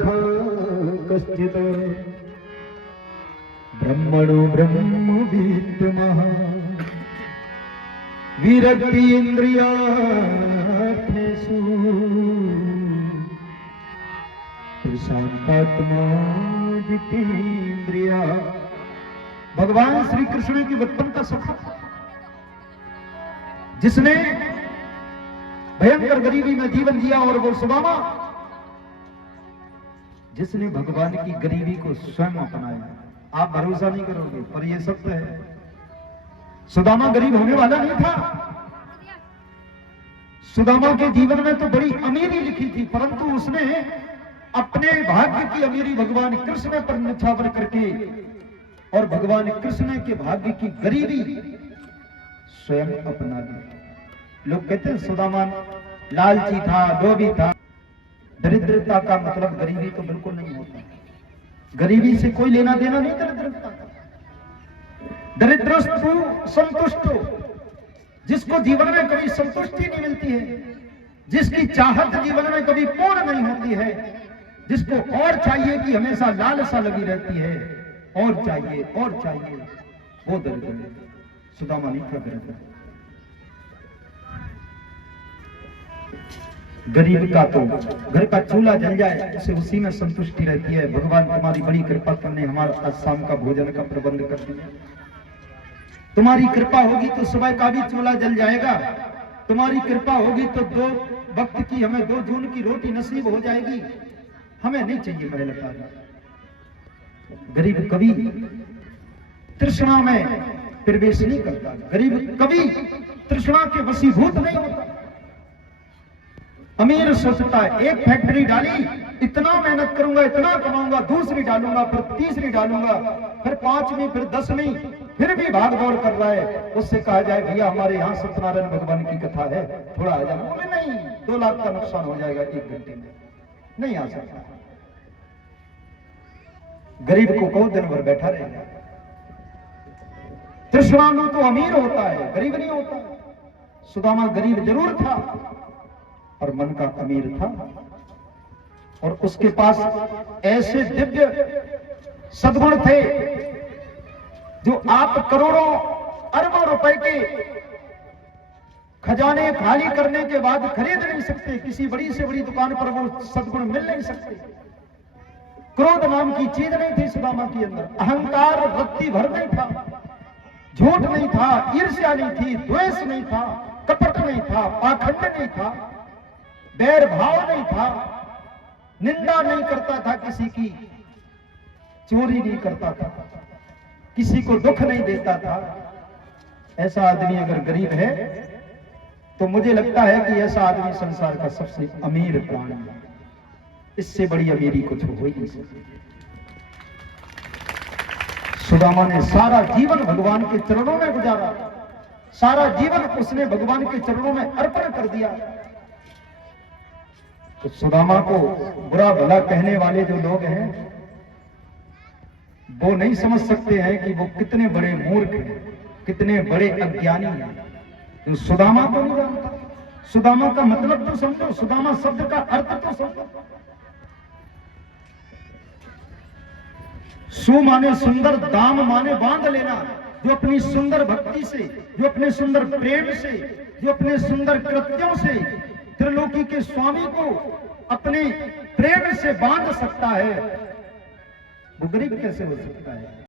कश्चित् ब्रह्मणो ब्रह्मविद्मः विरक्ति इंद्रियार्थेषु प्रशांतात्मा जितेन्द्रिया। भगवान श्री कृष्ण की व्युत्पन्न का सुख, जिसने भयंकर गरीबी में जीवन जिया, और वो सुदामा जिसने भगवान की गरीबी को स्वयं अपनाया। आप भरोसा नहीं करोगे पर यह सत्य है। सुदामा गरीब होने वाला नहीं था। सुदामा के जीवन में तो बड़ी अमीरी लिखी थी, परंतु उसने अपने भाग्य की अमीरी भगवान कृष्ण पर न्यौछावर करके और भगवान कृष्ण के भाग्य की गरीबी स्वयं अपना ली। लोग कहते हैं सुदामा लालची था, लोभी था। दरिद्रता का मतलब गरीबी तो बिल्कुल नहीं होता। गरीबी से कोई लेना देना नहीं दरिद्रता का। दरिद्रस्तु संतुष्टो, जिसको जीवन में कभी संतुष्टि नहीं मिलती है, जिसकी चाहत जीवन में कभी पूर्ण नहीं होती है, जिसको और चाहिए कि हमेशा लालसा लगी रहती है, और चाहिए, वो दरिद्र है। सुदामा नहीं था दरिद्र। गरीब का तो घर का चूल्हा जल जाए उसे उसी में संतुष्टि रहती है। भगवान तुम्हारी बड़ी कृपा, तुमने हमारा आज शाम का भोजन का प्रबंध कर दिया। तुम्हारी कृपा होगी तो सुबह का भी चूल्हा जल जाएगा। तुम्हारी कृपा होगी तो 2 वक्त की हमें 2 जून की रोटी नसीब हो जाएगी। हमें नहीं चाहिए महल अटारी। गरीब कभी तृष्णा में प्रवेश नहीं करता। गरीब कभी तृष्णा के वशीभूत नहीं होता। अमीर सोचता है एक फैक्ट्री डाली, इतना मेहनत करूंगा, इतना कमाऊंगा, दूसरी डालूंगा, फिर तीसरी डालूंगा, फिर 5वीं, फिर 10वीं, फिर भी भाग दौड़ कर रहा है। उससे कहा जाए भैया हमारे यहाँ सत्यनारायण भगवान की कथा है, थोड़ा आ जाना। बोले नहीं, 2 लाख का नुकसान हो जाएगा 1 घंटे में, नहीं आ सकता। गरीब को कहो दिन भर बैठा रहेगा। तृष्णालु तो अमीर होता है, गरीब नहीं होता। सुदामा गरीब जरूर था और मन का अमीर था, और उसके पास ऐसे दिव्य सद्गुण थे जो आप करोड़ों अरबों रुपए के खजाने खाली करने के बाद खरीद नहीं सकते। किसी बड़ी से बड़ी दुकान पर वो सद्गुण मिल नहीं सकते। क्रोध नाम की चीज नहीं थी सुदामा के अंदर। अहंकार रत्ती भर नहीं था, झूठ नहीं था, ईर्ष्या नहीं थी, द्वेष नहीं था, कपट नहीं था, पाखंड नहीं था, बैर भाव नहीं था, निंदा नहीं करता था किसी की, चोरी नहीं करता था, किसी को दुख नहीं देता था। ऐसा आदमी अगर गरीब है तो मुझे लगता है कि ऐसा आदमी संसार का सबसे अमीर प्राणी है। इससे बड़ी अमीरी कुछ हो ही नहीं सकती। सुदामा ने सारा जीवन भगवान के चरणों में गुजारा, सारा जीवन उसने भगवान के चरणों में अर्पण कर दिया। तो सुदामा को बुरा भला कहने वाले जो लोग हैं वो नहीं समझ सकते हैं कि वो कितने बड़े मूर्ख हैं, कितने बड़े अज्ञानी हैं। तो सुदामा को नहीं जानता। सुदामा का मतलब तो समझो, सुदामा शब्द का अर्थ तो समझो। सु माने सुंदर, दाम माने बांध लेना। जो अपनी सुंदर भक्ति से, जो अपने सुंदर प्रेम से, जो अपने सुंदर कृत्यों से त्रिलोकी के स्वामी को अपने प्रेम से बांध सकता है, वो गरीब कैसे हो सकता है?